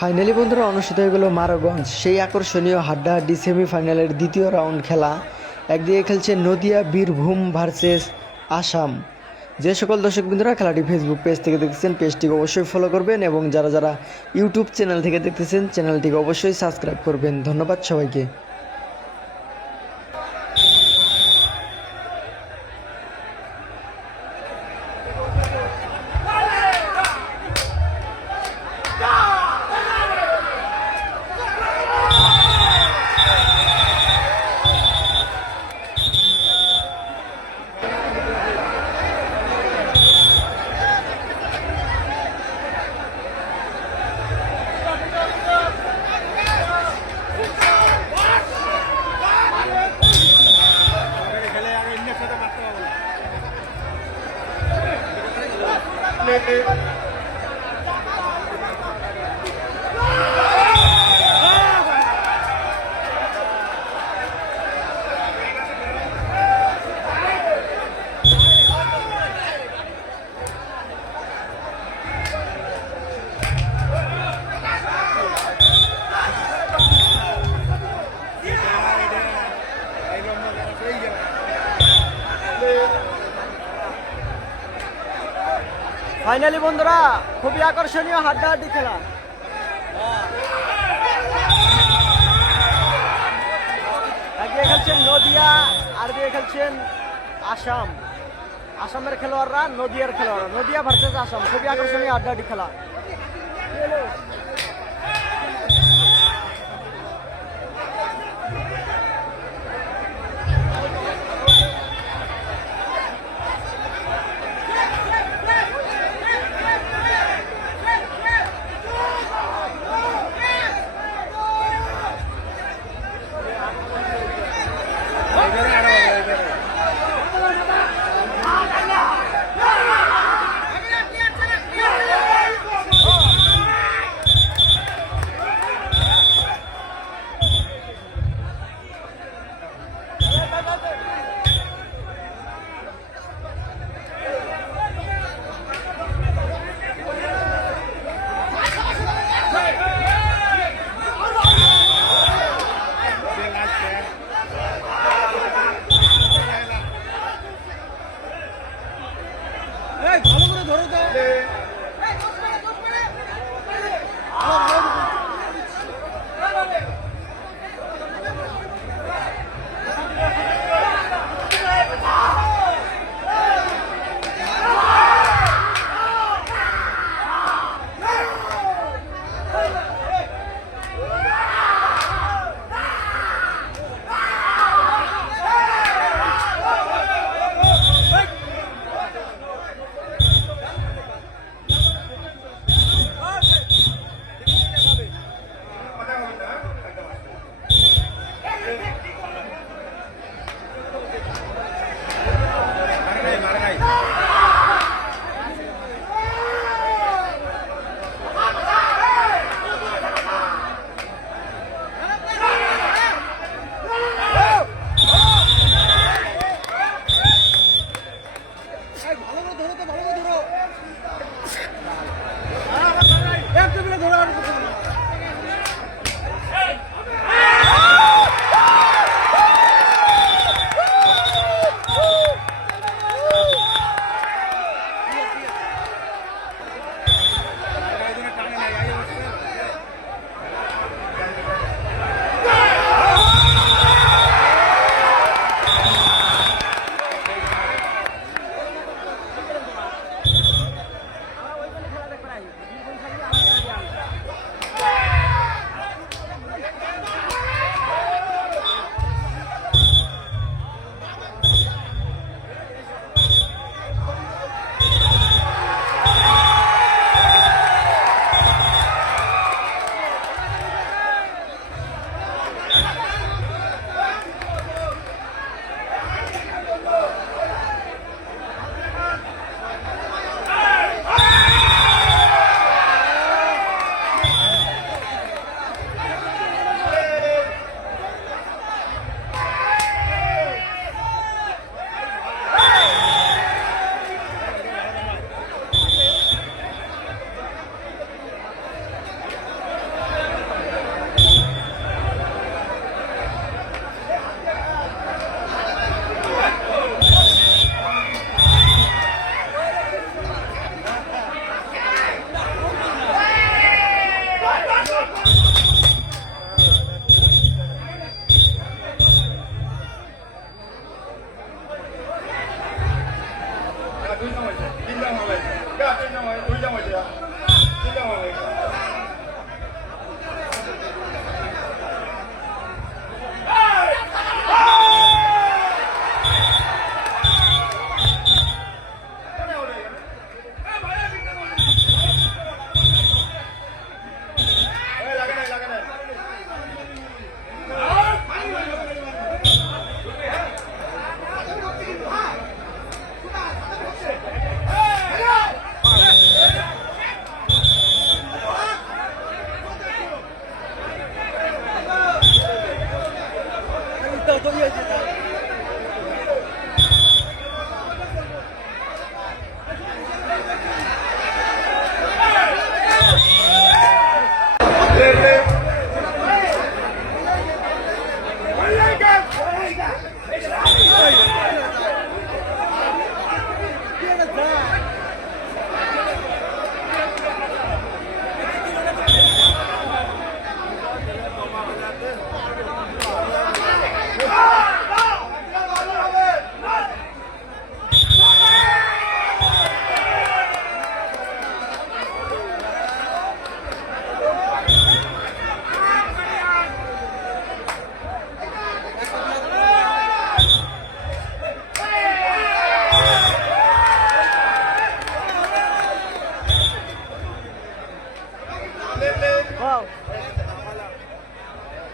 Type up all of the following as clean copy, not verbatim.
Finally বন্ধুরা অনুষ্ঠিত হয়ে গেল মারগঞ্জ সেই আকর্ষণীয় হাড্ডাহাড্ডি সেমিফাইনালের দ্বিতীয় রাউন্ড খেলা। একদিকে খেলছে নদিয়া বীরভূম ভার্সেস আসাম। যে সকল দর্শক বন্ধুরা খেলাটি ফেসবুক পেজ থেকে দেখতেছেন পেজটিকে অবশ্যই ফলো করবেন এবং যারা যারা ইউটিউব চ্যানেল থেকে দেখতেছেন চ্যানেলটিকে অবশ্যই সাবস্ক্রাইব করবেন। ধন্যবাদ সবাইকে। ফাইনালি বন্ধুরা খুবই আকর্ষণীয় হাড্ডাহাড্ডি খেলা। একদিকে খেলছেন নদিয়া আর দিকে খেলছেন আসাম। আসামের খেলোয়াড়রা নদিয়ার খেলোয়াড়রা, নদিয়া ভার্সেস আসাম। খুবই আকর্ষণীয় হাড্ডাহাড্ডি খেলা।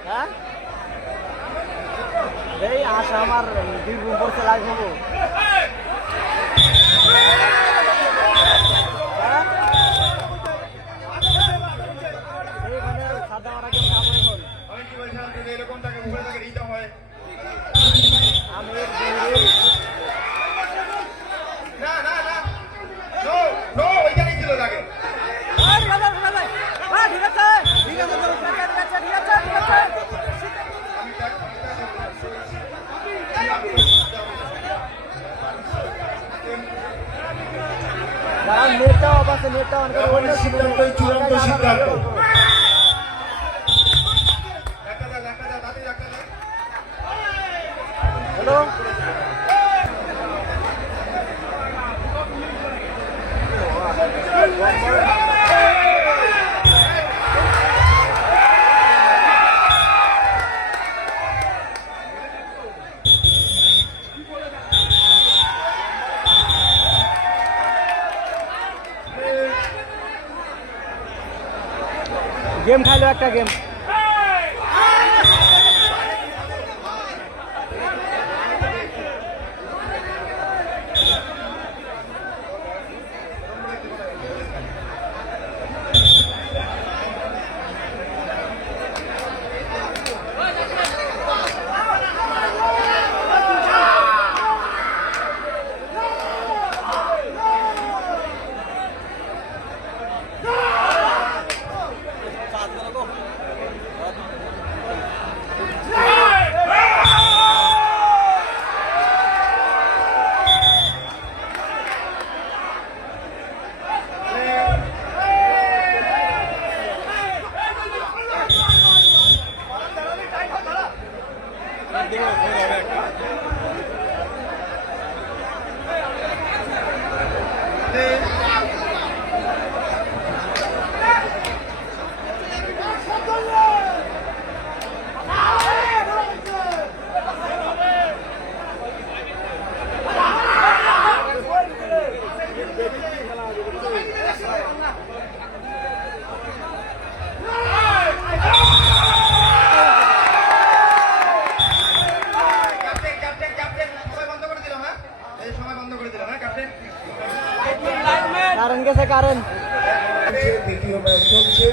হ্যাঁ এই আশা আমার বীরভূম পড়ছে লাইভ হবো নেতা অবস্থা নেতা চূড়ান্ত সিদ্ধান্ত হ্যালো गेम खेलो एक गेम कारण कैसे कारण দ্বিতীয় ম্যাচ চলছে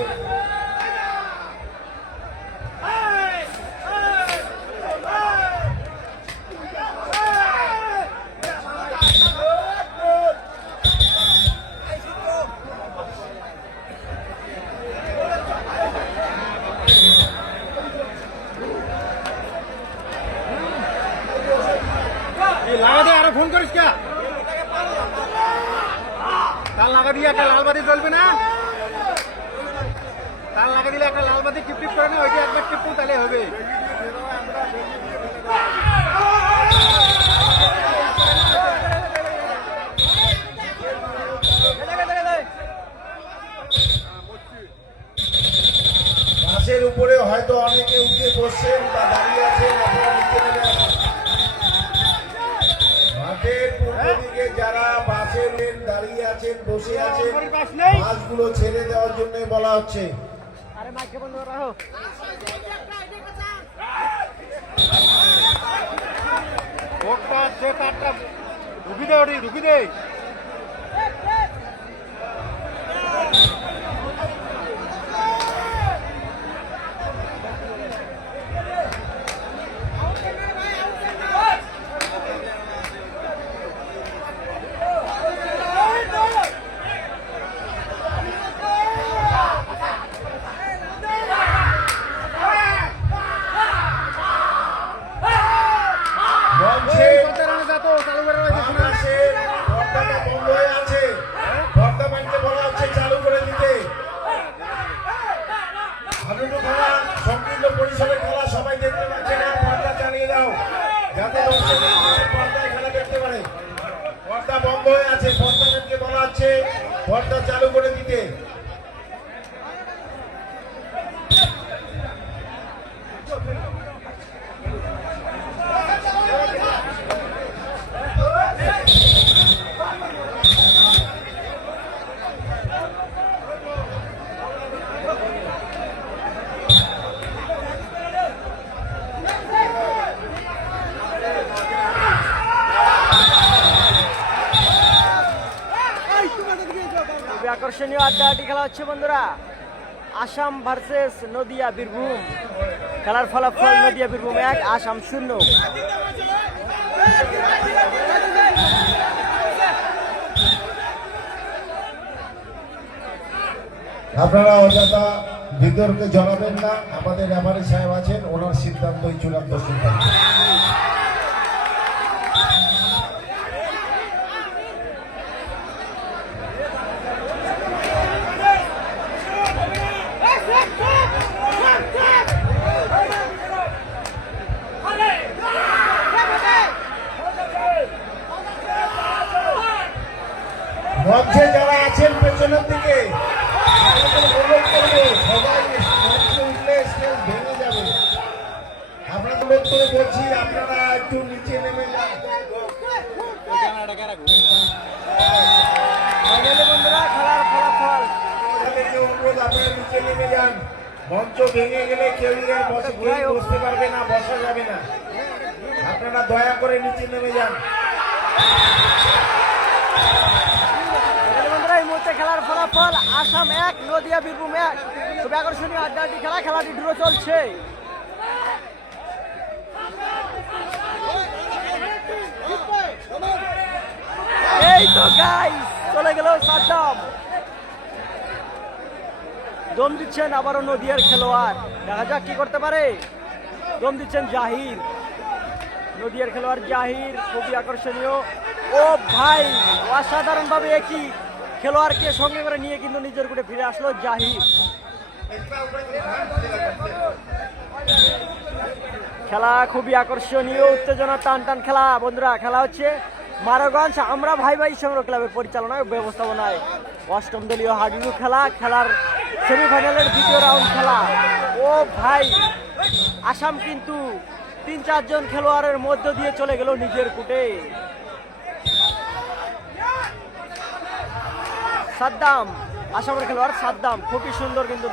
লাগা দে আরো ফোন করিস কে তাল লাগা দিয়ে একটা লাল বাতি জ্বলবে না তাল লাগা দিলে একটা লাল বাতি টিপ টিপ করে না ওইটা একবার টিপু তাহলে হবে ঘাসের উপরে হয়তো অনেকে উঠে বসছেন বা দাঁড়িয়ে আছেন আপনারা নিচে নেমে আসুন মাঠের পূর্ব দিকে যারা বাসে দাঁড়িয়ে আছেন বসে আছেন বাসগুলো ছেড়ে দেওয়ার জন্য বলা হচ্ছে अरे माइक बंद कर रहा हो ওটা যে কাটটা ঢুকি দে ওটি ঢুকি দে মঞ্চে চালু করে রয়েছে বাংলাদেশের পর্দাটা বন্ধ হয়ে আছে পর্দা বানতে বলা হচ্ছে চালু করে দিতে হাডুডু খেলা সংকীর্ণ পরিসরের খেলা সবাই দেখতে পাচ্ছে না পর্দা চালিয়ে দাও যাতে দর্শকরা পর্দায় খেলা দেখতে পারে পর্দা বন্ধ হয়ে আছে পর্দাকে বলা হচ্ছে পর্দা চালু করে দিতে আকর্ষণীয় আড্ডাআড্ডি খেলা হচ্ছে বন্ধুরা। আসাম ভার্সেস নদিয়া বীরভূম। খেলার ফলাফল নদিয়া বীরভূম 1, আসাম 0। আপনারা অযথা বিতর্কে জড়াবেন না, আমাদের রেফারি সাহেব আছেন, ওনার সিদ্ধান্তই চূড়ান্ত সিদ্ধান্ত। মঞ্চে যারা আছেন পেছনের দিকে আমাদের অনুরোধ করবো, সবাই মঞ্চে উঠলে স্টেজ ভেঙে যাবে। আপনাদের অনুরোধ করে বলছি আপনারা একটু নিচে নেমে যান। ফাইনালে বন্ধুরা খেলার ফলাফল আপনাদেরকে অনুরোধ, আপনারা নিচে নেমে যান। মঞ্চ ভেঙে গেলে কেউ আর বসতে পারবে না, বসা যাবে না। আপনারা দয়া করে নিচে নেমে যান। এই মুহূর্তে খেলার ফলাফল আসাম 1, নদিয়া বীরভূম 1। খুব আকর্ষণীয় আড্ডাআড্ডি খেলা, খেলাটি ড্র চলছে। এই তো গাইস চলে গেল সাদ্দাম। দম দিচ্ছেন আবারও নদিয়ার খেলোয়াড়, দেখা যাক কি করতে পারে। দম দিচ্ছেন জাহির, নদিয়ার খেলোয়াড় জাহির, খুবই আকর্ষণীয়। ও ভাই, অসাধারণ ভাবে একই খেলোয়াড়কে সঙ্গে করে নিয়ে কিন্তু নিজের কোর্টে ফিরে আসলো জাহির। খেলা খুবই আকর্ষণীয়, উত্তেজনা টান টান খেলা বন্ধুরা। খেলা হচ্ছে মারগঞ্জ আমরা ভাই ভাই সংগ্রহ ক্লাবের পরিচালনায় ব্যবস্থাপনায় 8ম দলীয় হাডুডু খেলা। খেলার সেমিফাইনালের 2য় রাউন্ড খেলা। ও ভাই, আসাম কিন্তু 3-4 জন খেলোয়াড়ের মধ্য দিয়ে চলে গেল নিজের কোর্টে। সাদ্দাম, আসামের খেলোয়াড় সাদ্দাম খুবই সুন্দর কিন্তু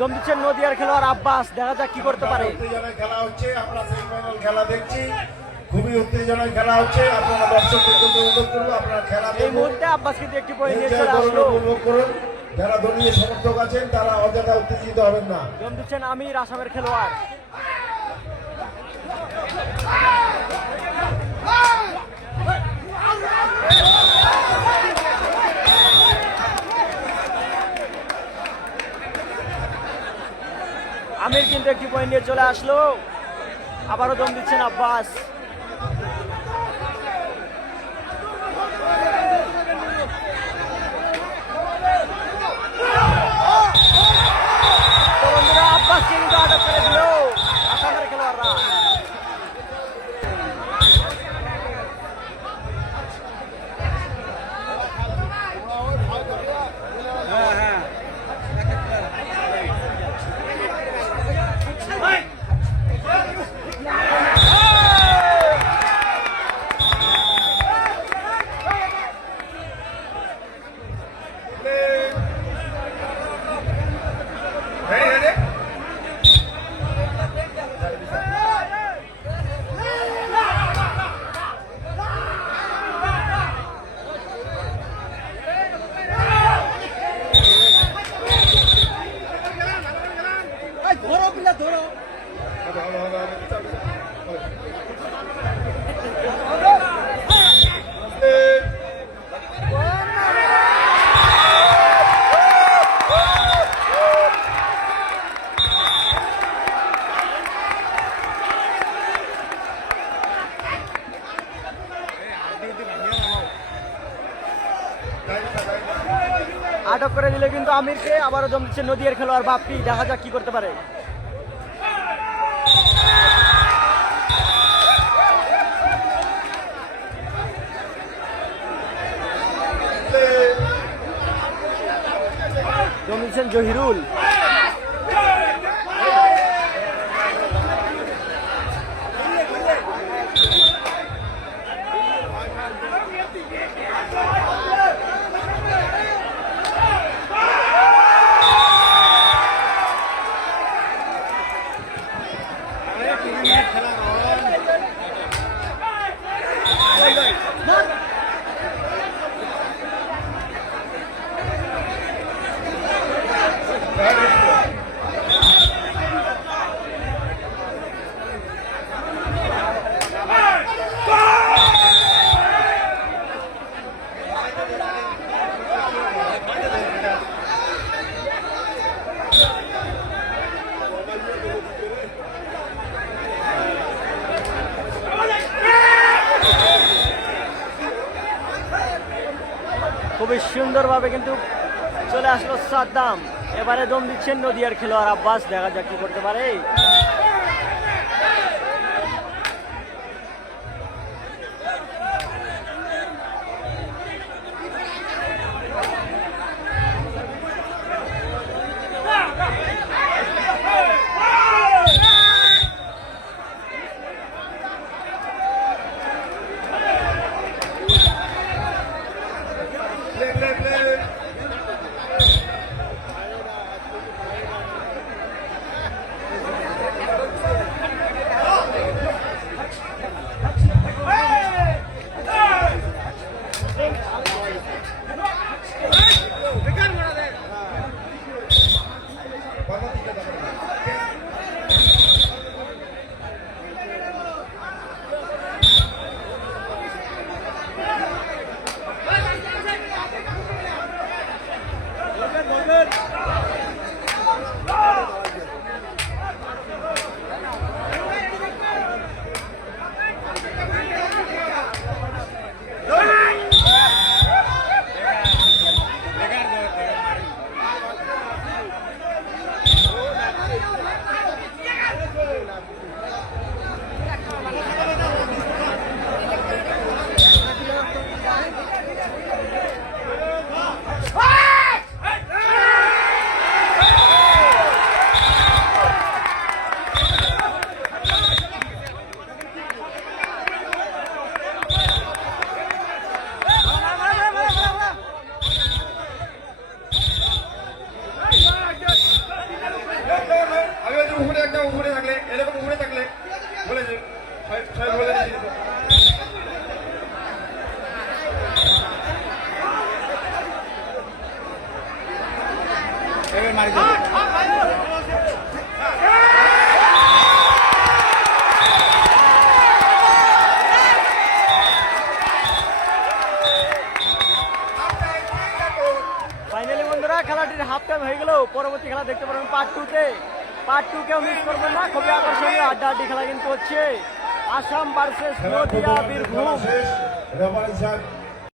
দম দিচ্ছেন নদিয়ার খেলোয়াড় আব্বাস, দেখা যাক কি করতে পারে। উত্তেজনায় খেলা হচ্ছে, আমরা সেমিফাইনাল খেলা দেখছি, খুবই উত্তেজনায় খেলা হচ্ছে। আপনারা দর্শকদের অনুরোধ করবো, আপনারা খেলা এই মুহূর্তে আব্বাস কিন্তু একটি পয়েন্ট নিয়ে চলে আসলো। উপভোগ করুন। যারা দলীয় সমর্থক আছেন তারা অযথা উত্তেজিত হবেন না। দম দিচ্ছেন আমির, আসামের খেলোয়াড়। আমির কিন্তু একটি পয়েন্ট নিয়ে চলে আসলো। আবারও দম দিচ্ছেন আব্বাস। তো বন্ধুরা, আব্বাসকে কিন্তু আটক করে দিল আসামের খেলোয়াড়রা। আটক করে দিলে কিন্তু আমিরকে। আবারও দম দিচ্ছে নদিয়ার খেলোয়াড় বাপ্পি, দেখা যাক কি করতে পারে। দম দিচ্ছেন জহিরুল। খুবই সুন্দরভাবে কিন্তু চলে আসলো সাদ্দাম। এবারে দম দিচ্ছেন নদিয়ার খেলোয়াড় আব্বাস, দেখা যাক কি করতে পারে। প্লে প্লে প্লে আমি বলছি উপরে একটা উপরে থাকলে এরকম উপরে থাকলে বলেছে ছয় বলে দিয়েছি এবার মারি দেবে ফাইনালি বন্ধুরা খেলাটির হাফ টাইম হয়ে গেল। পরবর্তী খেলা দেখতে পারবেন পার্ট 2 তে। পার্ট 2 কেউ মিস করবেন না, খুবই আকর্ষণীয় আড্ডাআড্ডি খেলা কিন্তু হচ্ছে। আসাম ভার্সেস খেলা নদিয়া বীরভূম। শেষ রেফারি স্যার